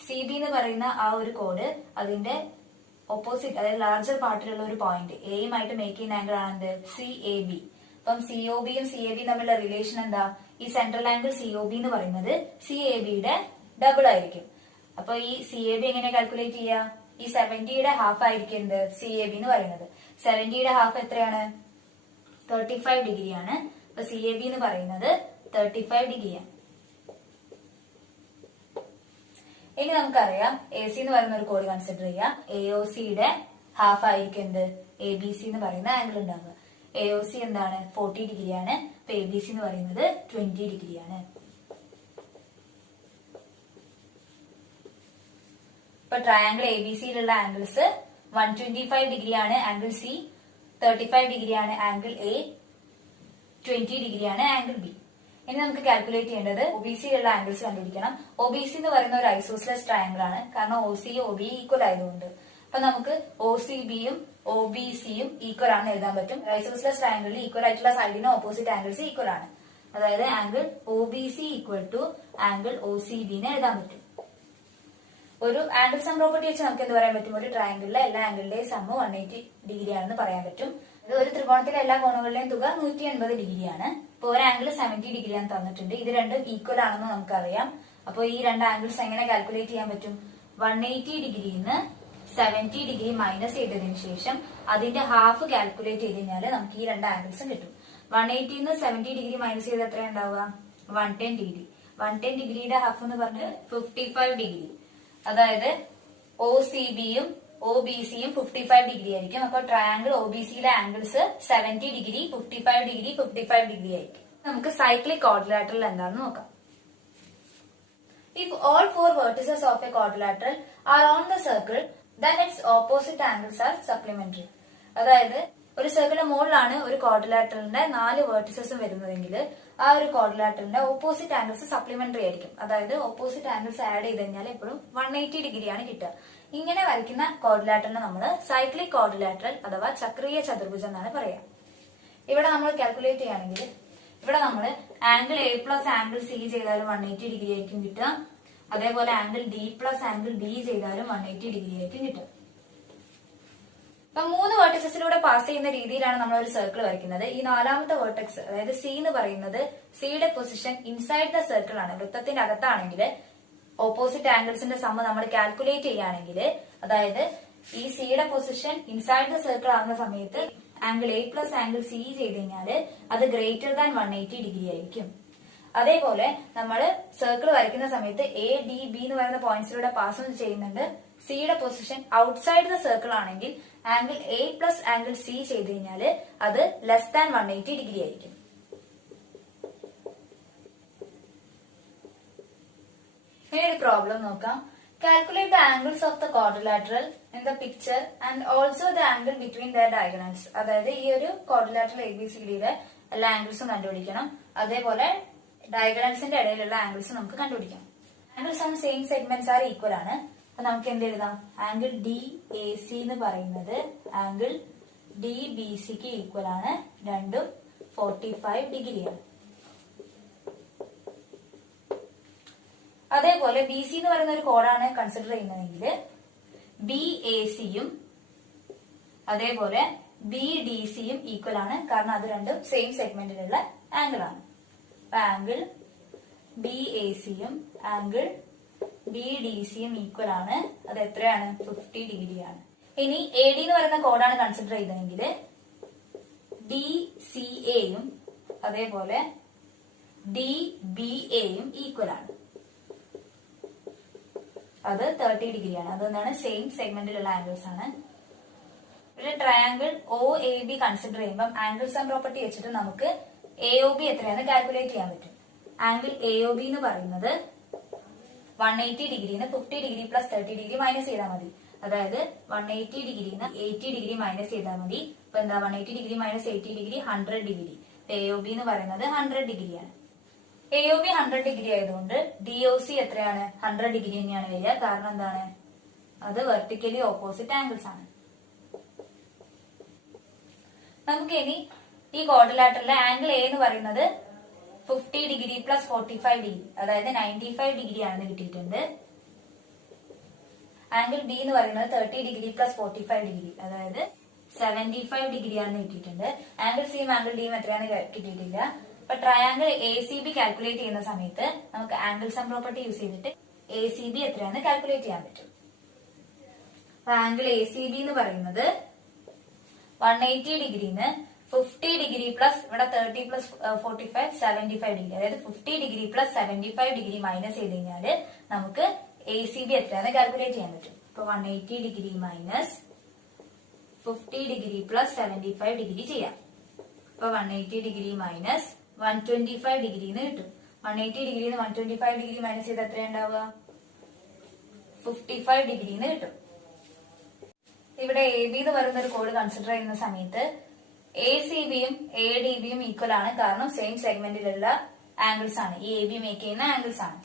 CB എന്ന് പറയുന്ന ആ ഒരു കോഡ് അതിന്റെ ഓപ്പോസിറ്റ് അതായത് ലാർജർ പാർട്ടിലുള്ള ഒരു പോയിന്റ് എയുമായിട്ട് മേക്ക് ചെയ്യുന്ന ആംഗിൾ ആണ് എന്ത്? CAB. അപ്പം COBയും CABയും തമ്മിലുള്ള റിലേഷൻ എന്താ? ഈ സെൻട്രൽ ആംഗിൾ COB എന്ന് പറയുന്നത് CABയുടെ ഡബിൾ ആയിരിക്കും. അപ്പൊ ഈ CAB എങ്ങനെ കാൽക്കുലേറ്റ് ചെയ്യാ? ഈ 70യുടെ ഹാഫ് ആയിരിക്കും എന്ത്? CAB എന്ന് പറയുന്നത്. 70യുടെ ഹാഫ് എത്രയാണ്? 35 ഡിഗ്രിയാണ്. അപ്പൊ CAB എന്ന് പറയുന്നത് 35 ഡിഗ്രിയാണ്. ഇനി നമുക്കറിയാം AC എന്ന് പറയുന്ന ഒരു കോഡ് കൺസിഡർ ചെയ്യാം. AOCയുടെ ഹാഫ് ആയിരിക്കും എന്ത്? ABC എന്ന് പറയുന്ന ആംഗിൾ ഉണ്ടാവുക. AOC എന്താണ്? 40 ഡിഗ്രിയാണ്. അപ്പൊ ABC എന്ന് പറയുന്നത് 20 ഡിഗ്രിയാണ്. ഇപ്പൊ ട്രയാങ്കിൾ ABCയിലുള്ള ആംഗിൾസ് 125 ഡിഗ്രിയാണ് ആംഗിൾ C, 35 ഡിഗ്രിയാണ് ആംഗിൾ A, 20 ഡിഗ്രിയാണ് ആംഗിൾ B. ഇനി നമുക്ക് കാൽക്കുലേറ്റ് ചെയ്യേണ്ടത് OBCയിലുള്ള ആംഗിൾസ് കണ്ടുപിടിക്കണം. OBC എന്ന് പറയുന്ന ഒരു ഐസോസിലസ് ട്രയാങ്കിൾ ആണ്, കാരണം OC OB ഈക്വൽ ആയതുകൊണ്ട്. അപ്പൊ നമുക്ക് OCBയും OBCയും ഈക്വൽ ആണെന്ന് എഴുതാൻ പറ്റും. ഐസോസിലസ് ട്രയാങ്കിളിൽ ഈക്വൽ ആയിട്ടുള്ള സൈഡിന് ഓപ്പോസിറ്റ് ആംഗിൾസ് ഈക്വൽ ആണ്. അതായത് angle OBC equal to angle OCB എന്ന് എഴുതാൻ പറ്റും. ഒരു ആംഗിൾ സം പ്രോപ്പർട്ടി വെച്ച് നമുക്ക് എന്ത് പറയാൻ പറ്റും? ഒരു ട്രയാങ്കിളിലെ എല്ലാ ആംഗിളിന്റെയും സമ്മ് 180 ഡിഗ്രി ആണെന്ന് പറയാൻ പറ്റും. ഇത് ഒരു ത്രികോണത്തിലെ എല്ലാ കോണുകളുടെയും തുക 180 ഡിഗ്രിയാണ്. ഇപ്പൊ ഒരു ആംഗിൾ 70 ഡിഗ്രിയാണ് തന്നിട്ടുണ്ട്. ഇത് രണ്ടും ഈക്വൽ ആണെന്ന് നമുക്കറിയാം. അപ്പൊ ഈ രണ്ട് ആംഗിൾസ് എങ്ങനെ കാൽക്കുലേറ്റ് ചെയ്യാൻ പറ്റും? 180 ഡിഗ്രിന്ന് 70 ഡിഗ്രി മൈനസ് ചെയ്തതിനു ശേഷം അതിന്റെ ഹാഫ് കാൽക്കുലേറ്റ് ചെയ്ത് കഴിഞ്ഞാൽ നമുക്ക് ഈ രണ്ട് ആംഗിൾസും കിട്ടും. 180ന്ന് 70 ഡിഗ്രി മൈനസ് ചെയ്ത് എത്ര ഉണ്ടാവുക? 110 ഡിഗ്രി. 110 ഡിഗ്രിയുടെ ഹാഫ് എന്ന് പറഞ്ഞാൽ 55 ഡിഗ്രി. അതായത് OCBയും OBCയും 55 ഡിഗ്രി ആയിരിക്കും. അപ്പൊ ട്രയാങ്കിൾ OBCയിലെ ആംഗിൾസ് 70 ഡിഗ്രി 55 ഡിഗ്രി 55 ഡിഗ്രി ആയിരിക്കും. നമുക്ക് സൈക്ലിക് ക്വാഡ്രിലാറ്ററൽ എന്താണെന്ന് നോക്കാം. If all four vertices of a quadrilateral are on the circle, then its opposite angles are supplementary. അതായത് ഒരു സർക്കിളിന്റെ മുകളിലാണ് ഒരു ക്വാഡ്രിലാറ്ററലിന്റെ 4 വേർട്ടിസസും വരുന്നതെങ്കിൽ ആ ഒരു ക്വാഡ്രിലാറ്ററലിന്റെ ഓപ്പോസിറ്റ് ആംഗിൾസ് സപ്ലിമെന്ററി ആയിരിക്കും. അതായത് ഓപ്പോസിറ്റ് ആംഗിൾസ് ആഡ് ചെയ്ത് കഴിഞ്ഞാൽ എപ്പോഴും 180 ഡിഗ്രിയാണ് കിട്ടുക. ഇങ്ങനെ വരയ്ക്കുന്ന ക്വാഡ്രിലാറ്ററലിനെ നമ്മൾ സൈക്ലിക് ക്വാഡ്രിലാറ്ററൽ അഥവാ ചക്രീയ ചതുർഭുജം എന്നാണ് പറയാം. ഇവിടെ നമ്മൾ കാൽക്കുലേറ്റ് ചെയ്യുകയാണെങ്കിൽ ഇവിടെ നമ്മൾ angle A plus angle C ചെയ്താലും 180 ഡിഗ്രി ആയിരിക്കും കിട്ടുക. അതേപോലെ angle D plus angle B ചെയ്താലും 180 ഡിഗ്രി ആയിരിക്കും കിട്ടുക. അപ്പൊ 3 വെർട്ടിസസിലൂടെ പാസ് ചെയ്യുന്ന രീതിയിലാണ് നമ്മൾ ഒരു സർക്കിൾ വരയ്ക്കുന്നത്. ഈ 4ാമത്തെ വെർട്ടെക്സ് അതായത് C എന്ന് പറയുന്നത് സിയുടെ പൊസിഷൻ ഇൻസൈഡ് ദ സർക്കിൾ ആണ്. വൃത്തത്തിന്റെ അകത്താണെങ്കിൽ ഓപ്പോസിറ്റ് ആംഗിൾസിന്റെ സമ്മ നമ്മൾ കാൽക്കുലേറ്റ് ചെയ്യുകയാണെങ്കിൽ അതായത് ഈ സിയുടെ പൊസിഷൻ ഇൻസൈഡ് ദ സർക്കിൾ ആകുന്ന സമയത്ത് angle A plus angle C ചെയ്ത് കഴിഞ്ഞാൽ അത് ഗ്രേറ്റർ ദാൻ 180 ഡിഗ്രി ആയിരിക്കും. അതേപോലെ നമ്മൾ സർക്കിൾ വരയ്ക്കുന്ന സമയത്ത് ADB എന്ന് പറയുന്ന പോയിന്റ്സിലൂടെ പാസ് ചെയ്യുന്നുണ്ട്. സിയുടെ പൊസിഷൻ ഔട്ട്സൈഡ് ദ സർക്കിൾ ആണെങ്കിൽ angle A plus angle C ചെയ്ത് കഴിഞ്ഞാൽ അത് ലെസ് ദാൻ 180 ഡിഗ്രി ആയിരിക്കും. ഇനി ഒരു പ്രോബ്ലം നോക്കാം. Calculate the angles of the quadrilateral in the picture and also the angle between the diagonals. അതായത് ഈ ഒരു ക്വാഡ്രിലാറ്ററൽ ABCDയുടെ എല്ലാ ആംഗിൾസും കണ്ടുപിടിക്കണം. അതേപോലെ ഡയഗണൽസിന്റെ ഇടയിലുള്ള ആംഗിൾസ് നമുക്ക് കണ്ടുപിടിക്കണം. Angles on same segments R equal ആണ്. അപ്പൊ നമുക്ക് എന്ത് എഴുതാം? ആംഗിൾ DAC എന്ന് പറയുന്നത് ആംഗിൾ DBCക്ക് ഈക്വൽ ആണ്. രണ്ടും 45 ഡിഗ്രിയാണ്. അതേപോലെ BC എന്ന് പറയുന്ന ഒരു കോഡാണ് കൺസിഡർ ചെയ്യുന്നതെങ്കിൽ BACയും അതേപോലെ BDCയും ഈക്വൽ ആണ്. കാരണം അത് രണ്ടും സെയിം സെഗ്മെന്റിലുള്ള ആംഗിൾ ആണ്. അപ്പൊ ആംഗിൾ BACയും ആംഗിൾ BDCയും ഈക്വൽ ആണ്. അത് എത്രയാണ്? 50 ഡിഗ്രിയാണ്. ഇനി AD എന്ന് പറയുന്ന കോഡാണ് കൺസിഡർ ചെയ്തതെങ്കിൽ DCAയും അതേപോലെ DBAയും ഈക്വൽ ആണ്. അത് 30 ഡിഗ്രിയാണ്. അതെന്താണ്? സെയിം സെഗ്മെന്റിലുള്ള ആംഗിൾസ് ആണ്. പിന്നെ ട്രയാംഗിൾ OAB കൺസിഡർ ചെയ്യുമ്പോൾ ആംഗിൾ സം പ്രോപ്പർട്ടി വെച്ചിട്ട് നമുക്ക് AOB എത്രയാണെന്ന് കാൽക്കുലേറ്റ് ചെയ്യാൻ പറ്റും. ആംഗിൾ AOB എന്ന് പറയുന്നത് 180 ഡിഗ്രിന്ന് 50 ഡിഗ്രി പ്ലസ് 30 ഡിഗ്രി മൈനസ് ചെയ്താൽ മതി. അതായത് 180 ഡിഗ്രിന്ന് 80 ഡിഗ്രി മൈനസ് ചെയ്താൽ മതി. ഇപ്പൊ എന്താ? 180 degree minus 80 degree 100 degree. AOB എന്ന് പറയുന്നത് 100 ഡിഗ്രിയാണ്. AOB 100 ഡിഗ്രി ആയതുകൊണ്ട് DOC എത്രയാണ്? 100 ഡിഗ്രി തന്നെയാണ് വരിക. കാരണം എന്താണ്? അത് വെർട്ടിക്കലി ഓപ്പോസിറ്റ് ആംഗിൾസ് ആണ്. നമുക്ക് ഇനി ഈ ക്വാഡ്രിലാറ്ററലിലെ ആംഗിൾ A എന്ന് പറയുന്നത് 50 ഡിഗ്രി പ്ലസ് 45 ഡിഗ്രി, അതായത് 95 ഡിഗ്രി ആണെന്ന് കിട്ടിയിട്ടുണ്ട്. ആംഗിൾ B എന്ന് പറയുന്നത് 30 ഡിഗ്രി പ്ലസ് 45 ഡിഗ്രി, അതായത് 75 ഡിഗ്രി ആണെന്ന് കിട്ടിയിട്ടുണ്ട്. ആംഗിൾ സിയും ആംഗിൾ ഡിയും എത്രയാണ് കിട്ടിയിട്ടില്ല. അപ്പൊ ട്രയാംഗിൾ ACB കാൽക്കുലേറ്റ് ചെയ്യുന്ന സമയത്ത് നമുക്ക് ആംഗിൾ സം പ്രോപ്പർട്ടി യൂസ് ചെയ്തിട്ട് ACB എത്രയാണെന്ന് കാൽക്കുലേറ്റ് ചെയ്യാൻ പറ്റും. അപ്പൊ ആംഗിൾ ACB എന്ന് പറയുന്നത് 180 ഡിഗ്രിന്ന് 50 ഡിഗ്രി പ്ലസ് ഇവിടെ 30 പ്ലസ് 45 75 ഡിഗ്രി, അതായത് 50 ഡിഗ്രി പ്ലസ് 75 ഡിഗ്രി മൈനസ് ചെയ്ത് കഴിഞ്ഞാല് നമുക്ക് ACB എത്രയാണെന്ന് കാൽക്കുലേറ്റ് ചെയ്യാൻ പറ്റും. അപ്പൊ 180 degree minus 50 degree plus 75 degree ചെയ്യാം. അപ്പൊ 180 ഡിഗ്രി മൈനസ് 125 ഡിഗ്രി എന്ന് കിട്ടും. 180 ഡിഗ്രിന്ന് 125 ഡിഗ്രി മൈനസ് ചെയ്ത് എത്രയുണ്ടാവുക? 55 ഡിഗ്രി എന്ന് കിട്ടും. ഇവിടെ AB എന്ന് പറയുന്ന ഒരു കോഡ് കൺസിഡർ ചെയ്യുന്ന സമയത്ത് ACBയും ADBയും ഈക്വൽ ആണ്. കാരണം സെയിം സെഗ്മെന്റിലുള്ള ആംഗിൾസ് ആണ്. ഈ AB മേക്ക് ചെയ്യുന്ന ആംഗിൾസ് ആണ്.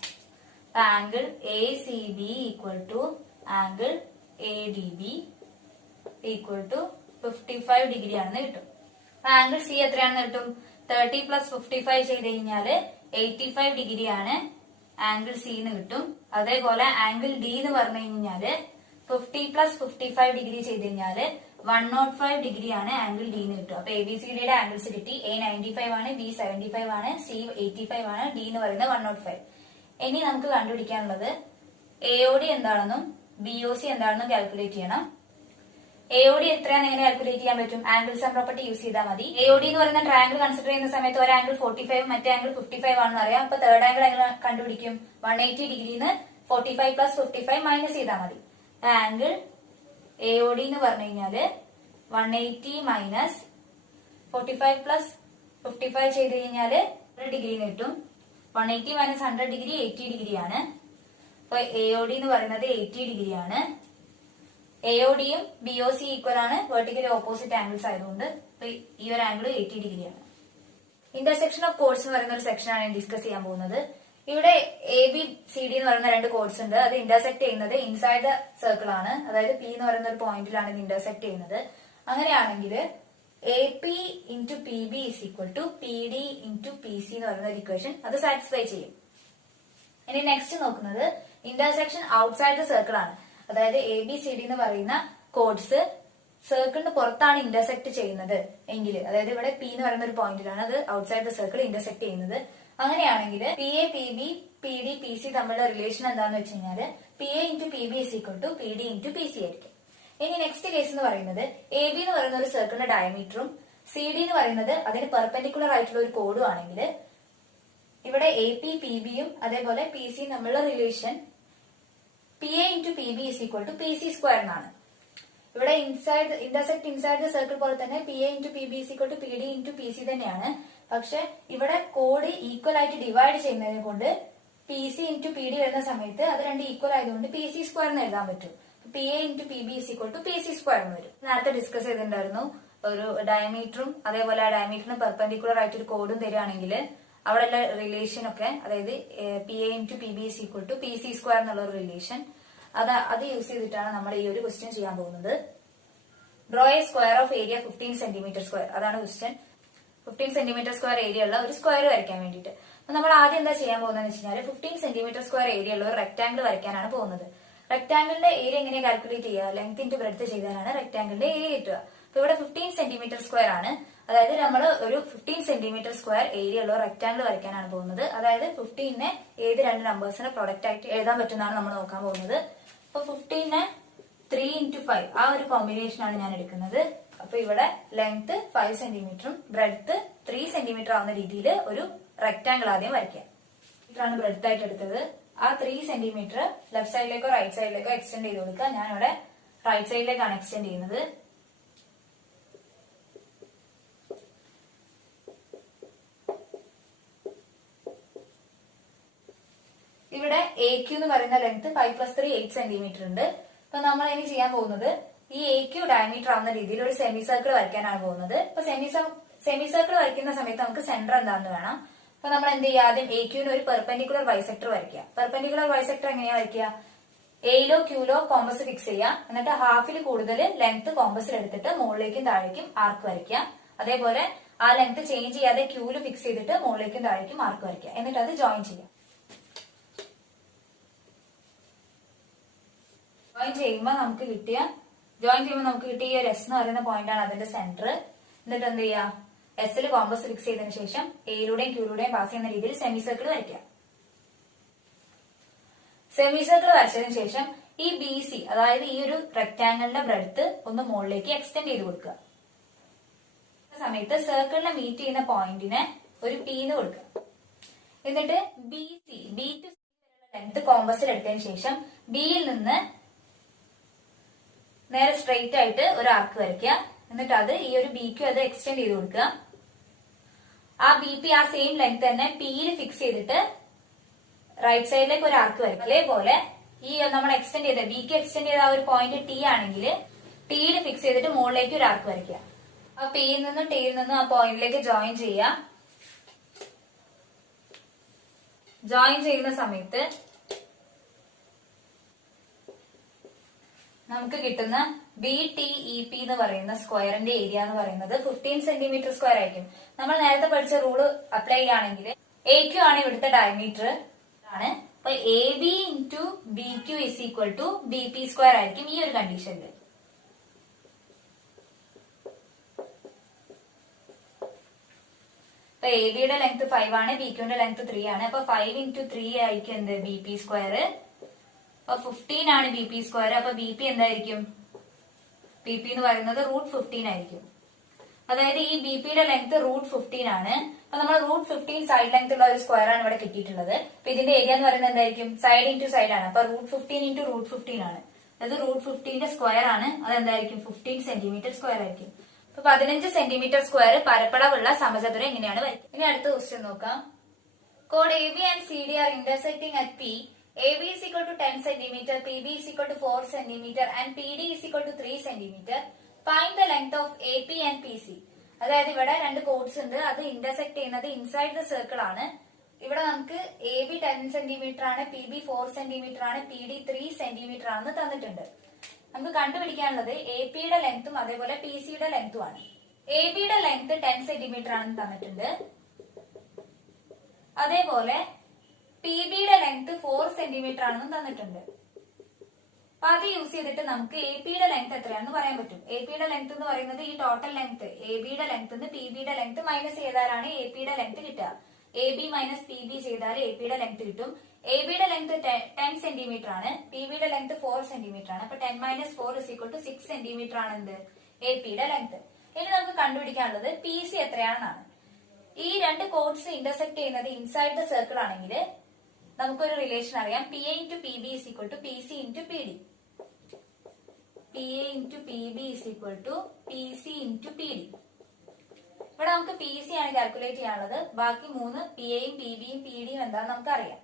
Angle ACB equal to angle ADB equal to 55 degree ആണെന്ന് കിട്ടും. ആംഗിൾ C എത്രയാണെന്ന് കിട്ടും? 30 പ്ലസ് 55 ചെയ്ത് കഴിഞ്ഞാല് 85 ഡിഗ്രി ആണ് ആംഗിൾ C എന്ന് കിട്ടും. അതേപോലെ ആംഗിൾ D എന്ന് പറഞ്ഞു കഴിഞ്ഞാല് 50 പ്ലസ് 55 ഡിഗ്രി ചെയ്ത് കഴിഞ്ഞാല് 105 ഡിഗ്രി ആണ് ആംഗിൾ D എന്ന് കിട്ടും. അപ്പൊ ABCDയുടെ ആംഗിൾസ് കിട്ടി. A 95 ആണ്, B 75 ആണ്, C 85 ആണ്, D എന്ന് പറയുന്നത് 105. ഇനി നമുക്ക് കണ്ടുപിടിക്കാനുള്ളത് AOD എന്താണെന്നും BOC എന്താണെന്നും കാൽക്കുലേറ്റ് ചെയ്യണം. AOD എത്രയാണ് എങ്ങനെ കാൽക്കുലേറ്റ് ചെയ്യാൻ പറ്റും? ആംഗിൾ സം പ്രോപ്പർട്ടി യൂസ് ചെയ്താൽ മതി. AOD എന്ന് പറയുന്ന ട്രയാംഗിൾ കൺസിഡർ ചെയ്യുന്ന സമയത്ത് ഒരു ആംഗിൾ 45 മറ്റേ ആംഗിൾ 55 ആണെന്ന് അറിയാം. അപ്പൊ തേർഡ് ആംഗിൾ എങ്ങനെ കണ്ടുപിടിക്കും? 180 ഡിഗ്രിന്ന് 45 പ്ലസ് 55 മൈനസ് ചെയ്താൽ മതി. ആംഗിൾ AOD എന്ന് പറഞ്ഞു കഴിഞ്ഞാല് 180 മൈനസ് 45 പ്ലസ് 55 ചെയ്ത് കഴിഞ്ഞാല് 100 ഡിഗ്രി കിട്ടും. 180 മൈനസ് 100 ഡിഗ്രി 80 ഡിഗ്രി ആണ്. അപ്പൊ AOD എന്ന് പറയുന്നത് 80 ഡിഗ്രി ആണ്. AODയും BOC ഈക്വൽ ആണ്, വെർട്ടിക്കലി ഓപ്പോസിറ്റ് ആംഗിൾസ് ആയതുകൊണ്ട്. ഈ ഒരു ആംഗിൾ 80 ഡിഗ്രിയാണ്. ഇന്റർസെക്ഷൻ ഓഫ് കോഡ്സ് എന്ന് പറയുന്ന ഒരു സെക്ഷൻ ആണ് ഡിസ്കസ് ചെയ്യാൻ പോകുന്നത്. ഇവിടെ ABCD എന്ന് പറയുന്ന രണ്ട് കോഡ്സ് ഉണ്ട്. അത് ഇന്റർസെക്ട് ചെയ്യുന്നത് ഇൻസൈഡ് ദ സർക്കിൾ ആണ്. അതായത് P എന്ന് പറയുന്ന ഒരു പോയിന്റിലാണ് ഇത് ഇന്റർസെക്ട് ചെയ്യുന്നത്. അങ്ങനെയാണെങ്കിൽ AP into PB is equal to PD into PC എന്ന് പറയുന്ന ഒരു ഇക്വേഷൻ അത് സാറ്റിസ്ഫൈ ചെയ്യും. ഇനി നെക്സ്റ്റ് നോക്കുന്നത് ഇന്റർസെക്ഷൻ ഔട്ട്സൈഡ് ദ സർക്കിൾ ആണ്. അതായത് ABCD എന്ന് പറയുന്ന കോഡ്സ് സർക്കിളിന് പുറത്താണ് ഇന്റർസെക്ട് ചെയ്യുന്നത് എങ്കിൽ, അതായത് ഇവിടെ P എന്ന് പറയുന്ന ഒരു പോയിന്റിലാണ് അത് ഔട്ട്സൈഡ് ദ സർക്കിൾ ഇന്റർസെക്ട് ചെയ്യുന്നത്. അങ്ങനെയാണെങ്കിൽ PA, PB, PD, PC തമ്മിലുള്ള റിലേഷൻ എന്താണെന്ന് വെച്ച് കഴിഞ്ഞാല് PA into PB is equal to PD into PC ആയിരിക്കും. ഇനി നെക്സ്റ്റ് കേസ് എന്ന് പറയുന്നത് AB എന്ന് പറയുന്ന ഒരു സർക്കിളിന്റെ ഡയമീറ്ററും CD എന്ന് പറയുന്നത് അതിന് പെർപെൻഡിക്കുലർ ആയിട്ടുള്ള ഒരു കോഡും ആണെങ്കിൽ ഇവിടെ AP, PBയും അതേപോലെ PC തമ്മിലുള്ള relation PA into PB is equal to PC square എന്നാണ്. ഇവിടെ ഇന്റർസെക്ട് ഇൻസൈഡ് ദ സർക്കിൾ പോലെ തന്നെ PA into PB is equal to PD into PC തന്നെയാണ്. പക്ഷെ ഇവിടെ കോഡ് ഈക്വൽ ആയിട്ട് ഡിവൈഡ് ചെയ്യുന്നതിനെ കൊണ്ട് P C into P D വരുന്ന സമയത്ത് അത് രണ്ട് ഈക്വൽ ആയതുകൊണ്ട് പി സി സ്ക്വയർ എന്ന് എഴുതാൻ പറ്റും. P A into P B is equal to P C square എന്ന് വരും. നേരത്തെ ഡിസ്കസ് ചെയ്തിട്ടുണ്ടായിരുന്നു, ഒരു ഡയമീറ്ററും അതേപോലെ ആ ഡയമീറ്ററിന് പെർപെൻഡിക്കുലർ ആയിട്ട് ഒരു കോഡും തരികയാണെങ്കിൽ അവിടെയുള്ള റിലേഷൻ ഒക്കെ, അതായത് P A into P B is equal to P C square എന്നുള്ള ഒരു റിലേഷൻ, അത് യൂസ് ചെയ്തിട്ടാണ് നമ്മൾ ഈ ഒരു ക്വസ്റ്റ്യൻ ചെയ്യാൻ പോകുന്നത്. Draw A square of area 15 centimetre square. അതാണ് ക്വസ്റ്റ്യൻ. 15 സെന്റിമീറ്റർ സ്ക്വയർ ഏരിയ ഉള്ള ഒരു സ്ക്വയർ വരയ്ക്കാൻ വേണ്ടിയിട്ട്. അപ്പൊ നമ്മൾ ആദ്യം എന്താ ചെയ്യാൻ പോകുന്നതെന്ന് വെച്ച് കഴിഞ്ഞാൽ 15 സെന്റിമീറ്റർ സ്ക്വയർ ഏരിയ ഉള്ള ഒരു റെക്ടാംഗിൾ വരയ്ക്കാനാണ് പോകുന്നത്. റെക്ടാംഗിളിന്റെ ഏരിയ എങ്ങനെ കാൽക്കുലേറ്റ് ചെയ്യുക? ലെങ്ത് ഇൻറ്റു ബ്രെഡ്ത്ത് ചെയ്താലാണ് റെക്ടാംഗിളിന്റെ ഏരിയ കിട്ടുക. അപ്പൊ ഇവിടെ 15 സെന്റിമീറ്റർ സ്ക്വയർ ആണ്. അതായത് നമ്മൾ ഒരു 15 സെന്റിമീറ്റർ സ്ക്വയർ ഏരിയ ഉള്ള റെക്ടാംഗിൾ വരയ്ക്കാനാണ് പോകുന്നത്. അതായത് 15നെ ഏത് രണ്ട് നമ്പേഴ്സിനെ പ്രൊഡക്റ്റ് ആയിട്ട് എഴുതാൻ പറ്റുന്നതാണ് നമ്മൾ നോക്കാൻ പോകുന്നത്. അപ്പൊ 15നെ 3 into 5 ആ ഒരു കോമ്പിനേഷൻ ആണ് ഞാൻ എടുക്കുന്നത്. അപ്പൊ ഇവിടെ ലെങ്ത് 5 സെന്റിമീറ്ററും ബ്രെഡ്ത്ത് 3 സെന്റിമീറ്റർ ആവുന്ന രീതിയിൽ ഒരു റെക്ടാംഗിൾ ആദ്യം വരയ്ക്കാം. ഇതാണ് ബ്രെഡ്ത്ത് ആയിട്ട് എടുത്തത്. ആ 3 സെന്റിമീറ്റർ ലെഫ്റ്റ് സൈഡിലേക്കോ റൈറ്റ് സൈഡിലേക്കോ എക്സ്റ്റെൻഡ് ചെയ്ത് കൊടുക്കുക. ഞാൻ ഇവിടെ റൈറ്റ് സൈഡിലേക്കാണ് എക്സ്റ്റെൻഡ് ചെയ്യുന്നത്. ഇവിടെ എ ക്യൂ എന്ന് പറയുന്ന ലെങ്ത് 5 + 3 8 സെന്റിമീറ്റർ ഉണ്ട്. അപ്പൊ നമ്മൾ ഇനി ചെയ്യാൻ പോകുന്നത് ഈ എ ക്യൂ ഡയമീറ്റർ ആവുന്ന രീതിയിൽ ഒരു സെമി സർക്കിൾ വരയ്ക്കാനാണ് പോകുന്നത്. അപ്പൊ സെമി സർക്കിൾ വരയ്ക്കുന്ന സമയത്ത് നമുക്ക് സെന്റർ എന്താണെന്ന് വേണം. അപ്പൊ നമ്മൾ എന്ത് ചെയ്യുക? ആദ്യം എ ക്യൂവിന് ഒരു പെർപെൻഡിക്കുലർ ബൈസെക്ടർ വരയ്ക്കുക. പെർപെൻഡിക്കുലർ ബൈസെക്ടർ എങ്ങനെയാ വരയ്ക്കുക? എയിലോ ക്യൂലോ കോമ്പസ് ഫിക്സ് ചെയ്യുക. എന്നിട്ട് ഹാഫിൽ കൂടുതൽ ലെങ്ത് കോമ്പസിൽ എടുത്തിട്ട് മുകളിലേക്കും താഴേക്കും ആർക്ക് വരയ്ക്കുക. അതേപോലെ ആ ലെങ്ത് ചേഞ്ച് ചെയ്യാതെ ക്യൂല് ഫിക്സ് ചെയ്തിട്ട് മുകളിലേക്കും താഴേക്കും ആർക്ക് വരയ്ക്കുക. എന്നിട്ട് അത് ജോയിൻ ചെയ്യാം. ജോയിൻ ചെയ്യുമ്പോൾ നമുക്ക് കിട്ടിയ ഈ ഒരു എസ് എന്ന് പറയുന്ന പോയിന്റ് ആണ് അതിന്റെ സെന്റർ. എന്നിട്ട് എന്ത് ചെയ്യാ? എസിൽ കോമ്പസ് ഫിക്സ് ചെയ്തതിനു ശേഷം എയിലൂടെയും ക്യൂലൂടെയും പാസ് ചെയ്യുന്ന രീതിയിൽ സെമി സർക്കിൾ വരയ്ക്കുക. സെമി സർക്കിൾ വരച്ചതിന് ശേഷം ഈ ബി സി, അതായത് ഈ ഒരു റെക്ടാംഗിളിന്റെ ബ്രെഡ്ത്ത് ഒന്ന് മുകളിലേക്ക് എക്സ്റ്റെൻഡ് ചെയ്ത് കൊടുക്കുക. സമയത്ത് സർക്കിളിനെ മീറ്റ് ചെയ്യുന്ന പോയിന്റിനെ ഒരു പി എന്ന് കൊടുക്കുക. എന്നിട്ട് ബി ടു സി ലെങ്ത് കോമ്പസിൽ എടുത്തതിന് ശേഷം ബിയിൽ നിന്ന് നേരെ സ്ട്രെയിറ്റ് ആയിട്ട് ഒരു ആർക്ക് വരയ്ക്കുക. എന്നിട്ട് അത് ഈ ഒരു ബിക്ക് അത് എക്സ്റ്റെൻഡ് ചെയ്ത് കൊടുക്കുക. ആ ബി പി ആ സെയിം ലെങ്ത് തന്നെ പിയിൽ ഫിക്സ് ചെയ്തിട്ട് റൈറ്റ് സൈഡിലേക്ക് ഒരു ആർക്ക് വരയ്ക്കുക. അതേപോലെ ഈ നമ്മൾ എക്സ്റ്റെൻഡ് ചെയ്ത ബിക്ക് എക്സ്റ്റെൻഡ് ചെയ്ത ആ ഒരു പോയിന്റ് ടി ആണെങ്കിൽ ടിയിൽ ഫിക്സ് ചെയ്തിട്ട് മുകളിലേക്ക് ഒരു ആർക്ക് വരയ്ക്കുക. ആ പിയിൽ നിന്നും ടിയിൽ നിന്നും ആ പോയിന്റിലേക്ക് ജോയിൻ ചെയ്യുക. ജോയിൻ ചെയ്യുന്ന സമയത്ത് നമുക്ക് കിട്ടുന്ന ബി ടി ഇ പി എന്ന് പറയുന്ന സ്ക്വയറിന്റെ ഏരിയ എന്ന് പറയുന്നത് 15 സെന്റിമീറ്റർ സ്ക്വയർ ആയിരിക്കും. നമ്മൾ നേരത്തെ പഠിച്ച റൂള് അപ്ലൈ ചെയ്യുകയാണെങ്കിൽ എ ക്യു ആണ് ഇവിടുത്തെ ഡയമീറ്റർ ആണ്. അപ്പൊ A B into B Q is equal to B P square ആയിരിക്കും ഈ ഒരു കണ്ടീഷനിൽ. അപ്പൊ എ ബിയുടെ ലെങ്ത് 5 ആണ്, ബി ക്യൂന്റെ ലെങ്ത് 3 ആണ്. അപ്പൊ 5 × 3 ആയിരിക്കും എന്ത്? B P square. അപ്പൊ 15 ആണ് ബി പി സ്ക്വയർ. അപ്പൊ ബി പി എന്തായിരിക്കും? ബി പി എന്ന് പറയുന്നത് √15 ആയിരിക്കും. അതായത് ഈ ബി പിയുടെ ലെങ്ത് √15 ആണ്. അപ്പൊ നമ്മൾ √15 സൈഡ് ലെങ്ത് ഉള്ള ഒരു സ്ക്വയർ ആണ് ഇവിടെ കിട്ടിയിട്ടുള്ളത്. അപ്പൊ ഇതിന്റെ ഏരിയ എന്ന് പറയുന്നത് എന്തായിരിക്കും? സൈഡ് ഇൻറ്റു സൈഡ് ആണ്. അപ്പൊ √15 × √15 ആണ്. അതായത് √15ന്റെ സ്ക്വയർ ആണ്. അതെന്തായിരിക്കും? 15 സെന്റിമീറ്റർ സ്ക്വയർ ആയിരിക്കും. അപ്പൊ 15 സെന്റിമീറ്റർ സ്ക്വയർ പരപ്പളവുള്ള സമചതുരം എങ്ങനെയാണ് വരയ്ക്കുക? ഇനി അടുത്ത ക്വസ്റ്റ്യൻ നോക്കാം. കോഡ് A B and C D are intersecting at P. AB is equal to 10 cm, PB is equal to 4 cm and PD is equal to 3 cm. Find the length of AP and PC. അതായത് ഇവിടെ രണ്ട് codes ഉണ്ട്. അത് intersect ചെയ്യുന്നത് inside the circle ആണ്. ഇവിടെ നമുക്ക് AB 10 centimetre ആണ്, PB 4 സെന്റിമീറ്റർ ആണ്, PD 3 സെന്റിമീറ്റർ ആണെന്ന് തന്നിട്ടുണ്ട്. നമുക്ക് കണ്ടുപിടിക്കാനുള്ളത് AP യുടെ ലെങ്ത്തും അതേപോലെ PC യുടെ ലെങ്ത്തും ആണ്. AB യുടെ ലെങ്ത് 10 സെന്റിമീറ്റർ ആണെന്ന് തന്നിട്ടുണ്ട്. അതേപോലെ PB യുടെ ലെങ്ത് 4 സെന്റിമീറ്റർ ആണെന്ന് തന്നിട്ടുണ്ട്. അപ്പൊ അത് യൂസ് ചെയ്തിട്ട് നമുക്ക് AP യുടെ ലെങ്ത് എത്രയാണെന്ന് പറയാൻ പറ്റും. AP യുടെ ലെങ്ത് എന്ന് പറയുന്നത് ഈ ടോട്ടൽ ലെങ്ത് AB യുടെ ലെങ്ത് PB യുടെ ലെങ്ത് മൈനസ് ചെയ്താലാണ് AP യുടെ ലെങ്ത് കിട്ടുക. AB മൈനസ് PB ചെയ്താൽ AP യുടെ ലെങ്ത് കിട്ടും. AB യുടെ ലെങ്ത് 10 സെന്റിമീറ്റർ ആണ്, PB യുടെ ലെങ്ത് 4 സെന്റിമീറ്റർ ആണ്. അപ്പൊ 10 - 4 = 6 സെന്റിമീറ്റർ ആണ് എന്ത്? AP യുടെ ലെങ്ത്. ഇനി നമുക്ക് കണ്ടുപിടിക്കാനുള്ളത് PC എത്രയാണെന്നാണ്. ഈ രണ്ട് കോഡ്സ് ഇന്റർസെക്ട് ചെയ്യുന്നത് ഇൻസൈഡ് ദ സർക്കിൾ ആണെങ്കിൽ നമുക്കൊരു റിലേഷൻ അറിയാം. PA × PB = PC × PD. PA × PB = PC × PD. ഇവിടെ നമുക്ക് PC ആണ് കാൽക്കുലേറ്റ് ചെയ്യാനുള്ളത്. ബാക്കി മൂന്ന് PA യും PB യും PD യും എന്താണെന്ന് നമുക്കറിയാം.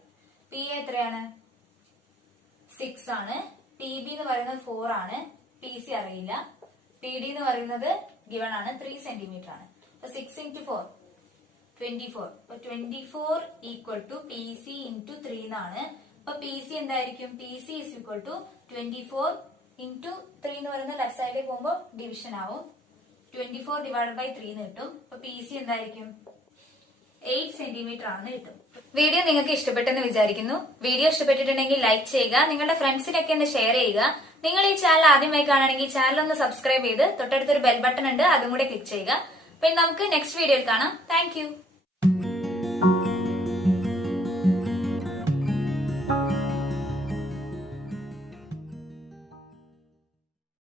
പി എ എത്രയാണ് 6 ആണ്. പി ബി എന്ന് പറയുന്നത് 4 ആണ്. പി സി അറിയില്ല. പി ഡി എന്ന് പറയുന്നത് ഗിവൺ ആണ് 3 സെന്റിമീറ്റർ ആണ്. അപ്പൊ 6 into 4 24. അപ്പൊ 24 equal to P C into 3 എന്നാണ്. അപ്പൊ പി സി എന്തായിരിക്കും? P C is equal to 24 into 3 എന്ന് പറയുന്ന ലെഫ്റ്റ് സൈഡിലേക്ക് പോകുമ്പോൾ ഡിവിഷൻ ആവും. 24 ഡിവൈഡ് ബൈ 3 എന്ന് കിട്ടും. അപ്പൊ പി സി എന്തായിരിക്കും? 8 സെന്റിമീറ്റർ ആണെന്ന് കിട്ടും. വീഡിയോ നിങ്ങൾക്ക് ഇഷ്ടപ്പെട്ടെന്ന് വിചാരിക്കുന്നു. വീഡിയോ ഇഷ്ടപ്പെട്ടിട്ടുണ്ടെങ്കിൽ ലൈക്ക് ചെയ്യുക, നിങ്ങളുടെ ഫ്രണ്ട്സിനൊക്കെ ഒന്ന് ഷെയർ ചെയ്യുക. നിങ്ങൾ ഈ ചാനൽ ആദ്യമായി കാണുകയാണെങ്കിൽ ചാനൽ ഒന്ന് സബ്സ്ക്രൈബ് ചെയ്ത് തൊട്ടടുത്തൊരു ബെൽ ബട്ടൺ ഉണ്ട്, അതും കൂടെ ക്ലിക്ക് ചെയ്യുക. പിന്നെ നമുക്ക് നെക്സ്റ്റ് വീഡിയോയിൽ കാണാം. താങ്ക്